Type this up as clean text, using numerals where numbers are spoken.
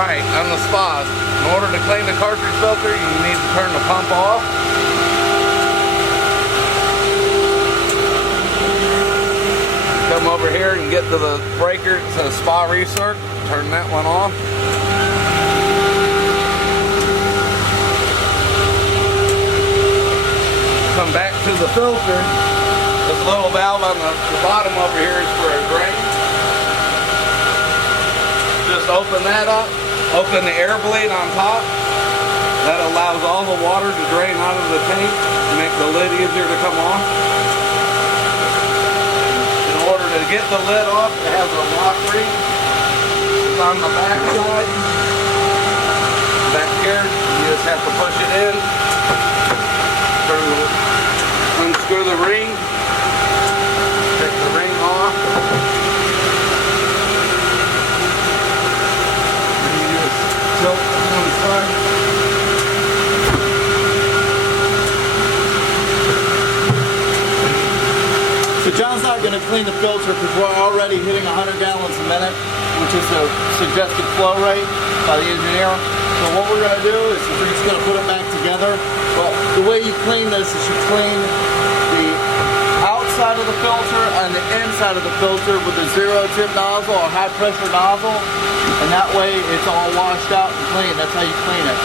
Alright, on the spas, in order to clean the cartridge filter, you need to turn the pump off. Come over here and get to the breaker. It says spa recirc. Turn that one off. Come back to the filter. This little valve on the bottom over here is for a drain. Just open that up. Open the air blade on top. That allows all the water to drain out of the tank to make the lid easier to come off. In order to get the lid off, it has a lock ring. It's on the back side. Back here, you just have to push it in. Unscrew the ring. Take the ring off. And you just tilt on the side. So John's not going to clean the filter because we're already hitting 100 gallons a minute, which is the suggested flow rate by the engineer. So what we're going to do is we're just going to put it back together. Well, the way you clean this is you clean the outside of the filter and the inside of the filter with a zero tip nozzle or high pressure nozzle, and that way it's all washed out and clean. That's how you clean it.